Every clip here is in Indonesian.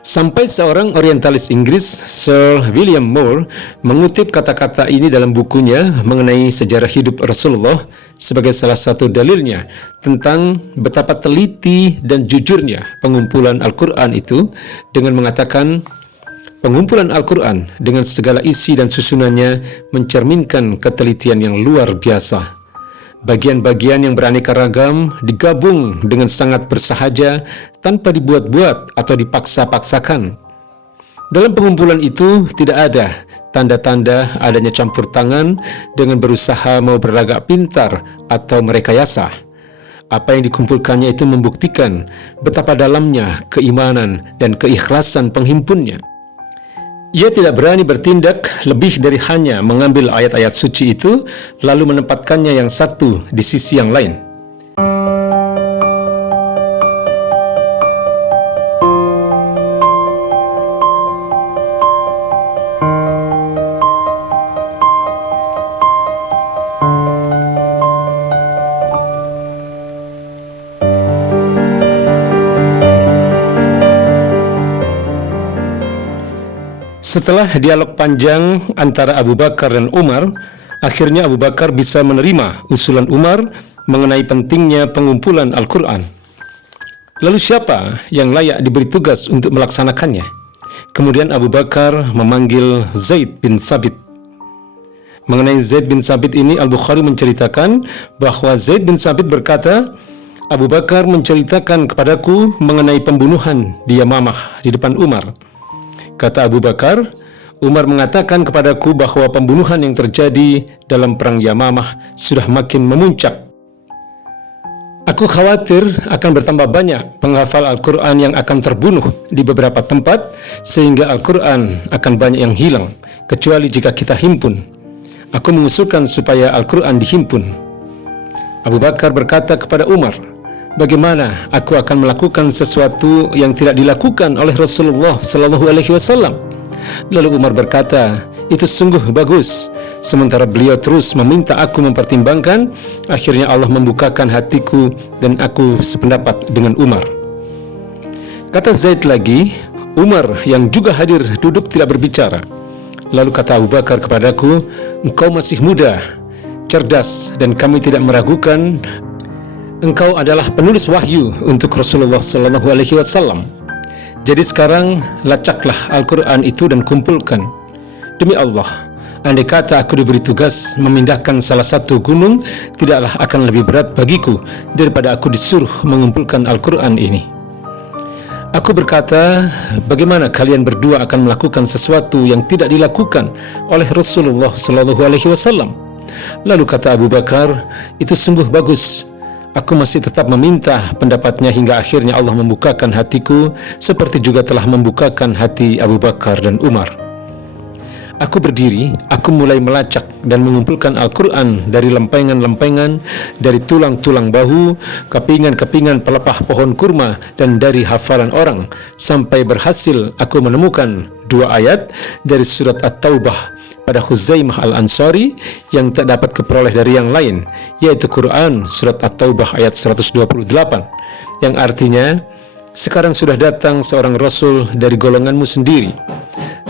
Sampai seorang orientalis Inggris, Sir William Moore, mengutip kata-kata ini dalam bukunya mengenai sejarah hidup Rasulullah sebagai salah satu dalilnya tentang betapa teliti dan jujurnya pengumpulan Al-Quran itu, dengan mengatakan, pengumpulan Al-Quran dengan segala isi dan susunannya mencerminkan ketelitian yang luar biasa. Bagian-bagian yang beraneka ragam digabung dengan sangat bersahaja tanpa dibuat-buat atau dipaksa-paksakan. Dalam pengumpulan itu tidak ada tanda-tanda adanya campur tangan dengan berusaha mau berlagak pintar atau merekayasa. Apa yang dikumpulkannya itu membuktikan betapa dalamnya keimanan dan keikhlasan penghimpunnya. Ia tidak berani bertindak lebih dari hanya mengambil ayat-ayat suci itu lalu menempatkannya yang satu di sisi yang lain. Setelah dialog panjang antara Abu Bakar dan Umar, akhirnya Abu Bakar bisa menerima usulan Umar mengenai pentingnya pengumpulan Al-Quran. Lalu siapa yang layak diberi tugas untuk melaksanakannya? Kemudian Abu Bakar memanggil Zaid bin Thabit. Mengenai Zaid bin Thabit ini, Al-Bukhari menceritakan bahwa Zaid bin Thabit berkata, Abu Bakar menceritakan kepadaku mengenai pembunuhan di Yamamah di depan Umar. Kata Abu Bakar, Umar mengatakan kepadaku bahwa pembunuhan yang terjadi dalam perang Yamamah sudah makin memuncak. Aku khawatir akan bertambah banyak penghafal Al-Quran yang akan terbunuh di beberapa tempat, sehingga Al-Quran akan banyak yang hilang, kecuali jika kita himpun. Aku mengusulkan supaya Al-Quran dihimpun. Abu Bakar berkata kepada Umar, bagaimana aku akan melakukan sesuatu yang tidak dilakukan oleh Rasulullah Sallallahu Alaihi Wasallam? Lalu Umar berkata, itu sungguh bagus. Sementara beliau terus meminta aku mempertimbangkan, akhirnya Allah membukakan hatiku dan aku sependapat dengan Umar. Kata Zaid lagi, Umar yang juga hadir duduk tidak berbicara. Lalu kata Abu Bakar kepadaku, engkau masih muda, cerdas, dan kami tidak meragukan engkau adalah penulis wahyu untuk Rasulullah Sallallahu Alaihi Wasallam. Jadi sekarang lacaklah Al-Quran itu dan kumpulkan. Demi Allah, andai kata aku diberi tugas memindahkan salah satu gunung, tidaklah akan lebih berat bagiku daripada aku disuruh mengumpulkan Al-Quran ini. Aku berkata, bagaimana kalian berdua akan melakukan sesuatu yang tidak dilakukan oleh Rasulullah Sallallahu Alaihi Wasallam? Lalu kata Abu Bakar, itu sungguh bagus. Aku masih tetap meminta pendapatnya hingga akhirnya Allah membukakan hatiku, seperti juga telah membukakan hati Abu Bakar dan Umar. Aku berdiri, aku mulai melacak dan mengumpulkan Al-Quran dari lempengan-lempengan, dari tulang-tulang bahu, kepingan-kepingan pelepah pohon kurma, dan dari hafalan orang, sampai berhasil aku menemukan 2 ayat dari surat At-Taubah pada Khuzaimah Al-Ansari yang tak dapat keperoleh dari yang lain, yaitu Quran surat At-Taubah ayat 128, yang artinya, sekarang sudah datang seorang Rasul dari golonganmu sendiri.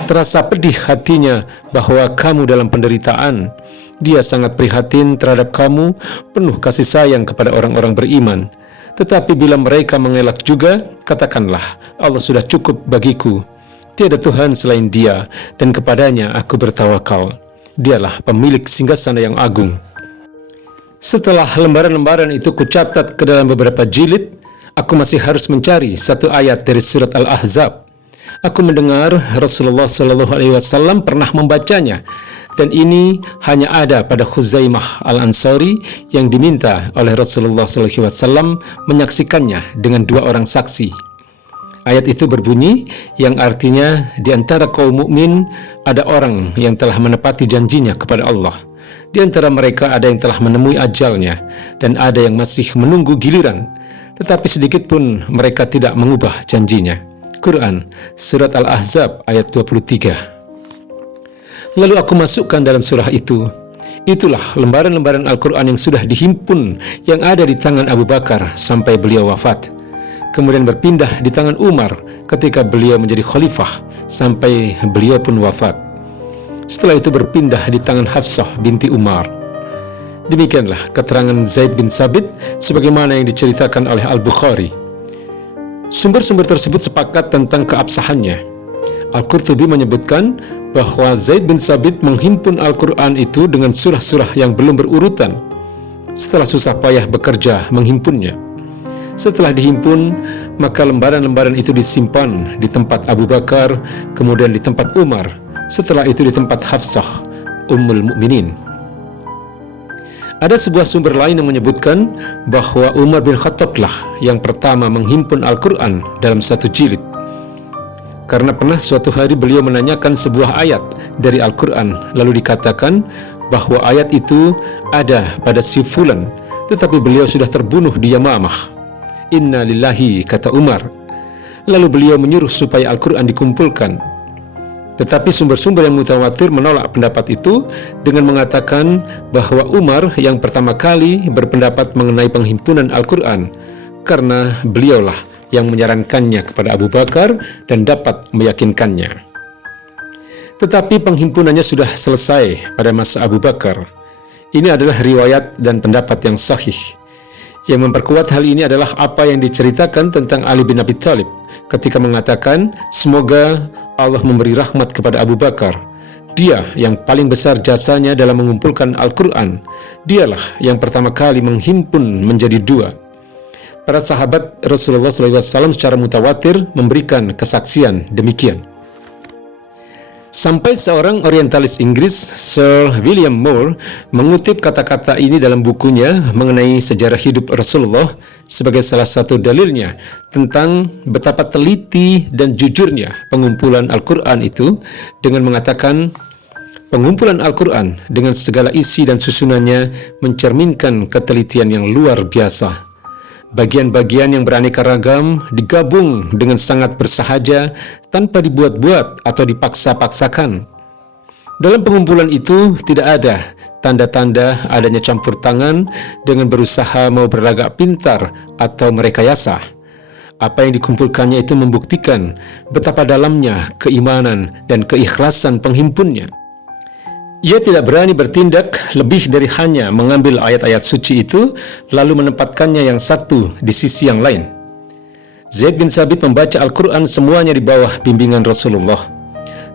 Terasa pedih hatinya bahwa kamu dalam penderitaan. Dia sangat prihatin terhadap kamu, penuh kasih sayang kepada orang-orang beriman. Tetapi bila mereka mengelak juga, katakanlah, Allah sudah cukup bagiku. Tiada Tuhan selain Dia, dan kepadanya aku bertawakal. Dialah pemilik singgasana yang agung. Setelah lembaran-lembaran itu kucatat ke dalam beberapa jilid, aku masih harus mencari satu ayat dari surat Al-Ahzab. Aku mendengar Rasulullah SAW pernah membacanya, dan ini hanya ada pada Khuzaimah Al-Ansari yang diminta oleh Rasulullah SAW menyaksikannya dengan 2 orang saksi. Ayat itu berbunyi, yang artinya di antara kaum mukmin ada orang yang telah menepati janjinya kepada Allah. Di antara mereka ada yang telah menemui ajalnya, dan ada yang masih menunggu giliran, tetapi sedikit pun mereka tidak mengubah janjinya. Quran surat Al-Ahzab ayat 23. Lalu aku masukkan dalam surah itu. Itulah lembaran-lembaran Al-Quran yang sudah dihimpun yang ada di tangan Abu Bakar sampai beliau wafat. kemudian berpindah di tangan Umar ketika beliau menjadi khalifah sampai beliau pun wafat. Setelah itu berpindah di tangan Hafsah binti Umar. Demikianlah keterangan Zaid bin Sabit sebagaimana yang diceritakan oleh Al-Bukhari. Sumber-sumber tersebut sepakat tentang keabsahannya. Al-Qurtubi menyebutkan bahwa Zaid bin Sabit menghimpun Al-Quran itu dengan surah-surah yang belum berurutan setelah susah payah bekerja menghimpunnya. Setelah dihimpun, maka lembaran-lembaran itu disimpan di tempat Abu Bakar, kemudian di tempat Umar, setelah itu di tempat Hafsah, Ummul Mukminin. Ada sebuah sumber lain yang menyebutkan bahwa Umar bin Khattablah yang pertama menghimpun Al-Quran dalam satu jilid. Karena pernah suatu hari beliau menanyakan sebuah ayat dari Al-Quran, lalu dikatakan bahwa ayat itu ada pada si Fulan, tetapi beliau sudah terbunuh di Yamamah. Inna lillahi, kata Umar. Lalu beliau menyuruh supaya Al-Quran dikumpulkan. Tetapi sumber-sumber yang mutawatir menolak pendapat itu dengan mengatakan bahwa Umar yang pertama kali berpendapat mengenai penghimpunan Al-Quran karena beliaulah yang menyarankannya kepada Abu Bakar dan dapat meyakinkannya. Tetapi penghimpunannya sudah selesai pada masa Abu Bakar. Ini adalah riwayat dan pendapat yang sahih. Yang memperkuat hal ini adalah apa yang diceritakan tentang Ali bin Abi Thalib ketika mengatakan, semoga Allah memberi rahmat kepada Abu Bakar. Dia yang paling besar jasanya dalam mengumpulkan Al-Quran. Dialah yang pertama kali menghimpun menjadi dua. Para sahabat Rasulullah SAW secara mutawatir memberikan kesaksian demikian. Sampai seorang orientalis Inggris, Sir William Moore, mengutip kata-kata ini dalam bukunya mengenai sejarah hidup Rasulullah sebagai salah satu dalilnya tentang betapa teliti dan jujurnya pengumpulan Al-Quran itu dengan mengatakan, pengumpulan Al-Quran dengan segala isi dan susunannya mencerminkan ketelitian yang luar biasa. Bagian-bagian yang beraneka ragam digabung dengan sangat bersahaja tanpa dibuat-buat atau dipaksa-paksakan. Dalam pengumpulan itu tidak ada tanda-tanda adanya campur tangan dengan berusaha mau berlagak pintar atau merekayasa. Apa yang dikumpulkannya itu membuktikan betapa dalamnya keimanan dan keikhlasan penghimpunnya. Ia tidak berani bertindak lebih dari hanya mengambil ayat-ayat suci itu lalu menempatkannya yang satu di sisi yang lain. Zaid bin Sabit membaca Al-Quran semuanya di bawah bimbingan Rasulullah.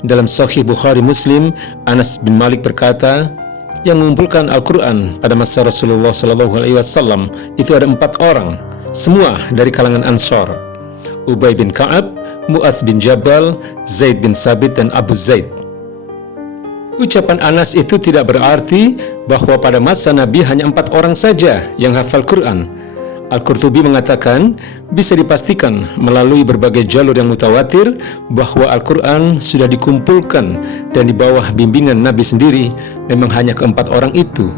Dalam Sahih Bukhari Muslim, Anas bin Malik berkata, yang mengumpulkan Al-Quran pada masa Rasulullah SAW itu ada 4 orang, semua dari kalangan Ansar: Ubay bin Ka'ab, Mu'adz bin Jabal, Zaid bin Sabit, dan Abu Zaid. Ucapan Anas itu tidak berarti bahwa pada masa Nabi hanya 4 orang saja yang hafal Quran. Al-Qurtubi mengatakan bisa dipastikan melalui berbagai jalur yang mutawatir bahwa Al-Quran sudah dikumpulkan dan di bawah bimbingan Nabi sendiri memang hanya ke-4 orang itu.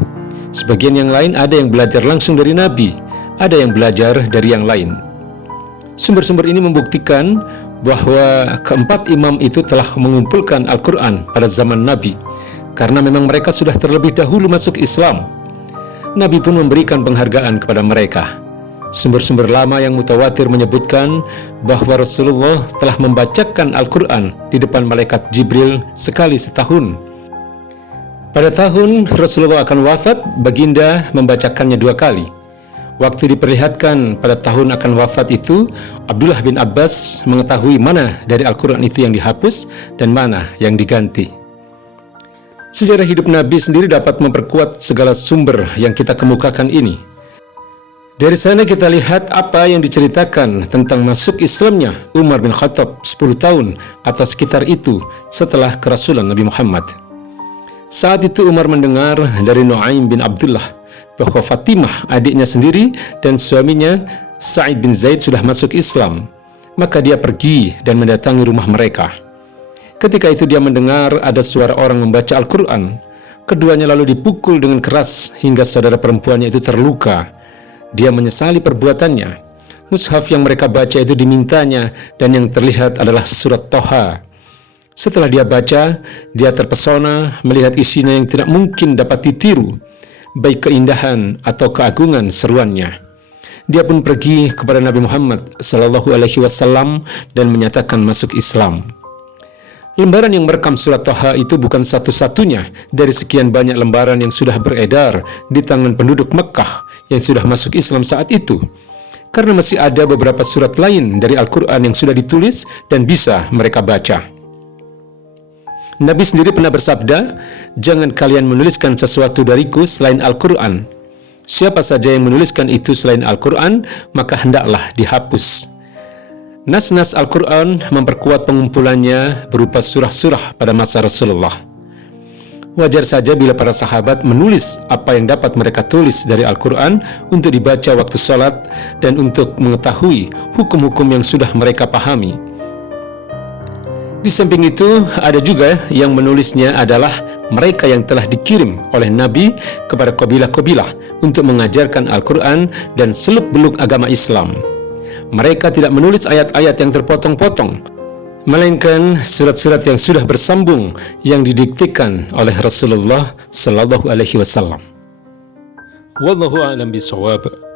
Sebagian yang lain ada yang belajar langsung dari Nabi, ada yang belajar dari yang lain. Sumber-sumber ini membuktikan bahwa ke-4 imam itu telah mengumpulkan Al-Quran pada zaman Nabi, karena memang mereka sudah terlebih dahulu masuk Islam. Nabi pun memberikan penghargaan kepada mereka. Sumber-sumber lama yang mutawatir menyebutkan bahwa Rasulullah telah membacakan Al-Quran di depan malaikat Jibril sekali setahun. Pada tahun Rasulullah akan wafat, baginda membacakannya 2 kali. Waktu diperlihatkan pada tahun akan wafat itu, Abdullah bin Abbas mengetahui mana dari Al-Quran itu yang dihapus dan mana yang diganti. Sejarah hidup Nabi sendiri dapat memperkuat segala sumber yang kita kemukakan ini. Dari sana kita lihat apa yang diceritakan tentang masuk Islamnya Umar bin Khattab 10 tahun atau sekitar itu setelah kerasulan Nabi Muhammad. Saat itu Umar mendengar dari Nu'aim bin Abdullah bahwa Fatimah, adiknya sendiri, dan suaminya Sa'id bin Zaid sudah masuk Islam. Maka dia pergi dan mendatangi rumah mereka. Ketika itu dia mendengar ada suara orang membaca Al-Quran. Keduanya lalu dipukul dengan keras hingga saudara perempuannya itu terluka. Dia menyesali perbuatannya. Mushaf yang mereka baca itu dimintanya dan yang terlihat adalah surat Toha. Setelah dia baca, dia terpesona melihat isinya yang tidak mungkin dapat ditiru, baik keindahan atau keagungan seruannya. Dia pun pergi kepada Nabi Muhammad sallallahu alaihi wasallam dan menyatakan masuk Islam. Lembaran yang merekam surat Thaha itu bukan satu-satunya dari sekian banyak lembaran yang sudah beredar di tangan penduduk Mekkah yang sudah masuk Islam saat itu. Karena masih ada beberapa surat lain dari Al-Quran yang sudah ditulis dan bisa mereka baca. Nabi sendiri pernah bersabda, "Jangan kalian menuliskan sesuatu dariku selain Al-Quran. Siapa saja yang menuliskan itu selain Al-Quran, maka hendaklah dihapus." Nas-nas Al-Quran memperkuat pengumpulannya berupa surah-surah pada masa Rasulullah. Wajar saja bila para sahabat menulis apa yang dapat mereka tulis dari Al-Quran untuk dibaca waktu sholat dan untuk mengetahui hukum-hukum yang sudah mereka pahami. Di samping itu, ada juga yang menulisnya adalah mereka yang telah dikirim oleh Nabi kepada kabilah-kabilah untuk mengajarkan Al-Quran dan seluk-beluk agama Islam. Mereka tidak menulis ayat-ayat yang terpotong-potong, melainkan surat-surat yang sudah bersambung yang didiktikan oleh Rasulullah sallallahu alaihi wasallam. Wallahu a'lam bishawab.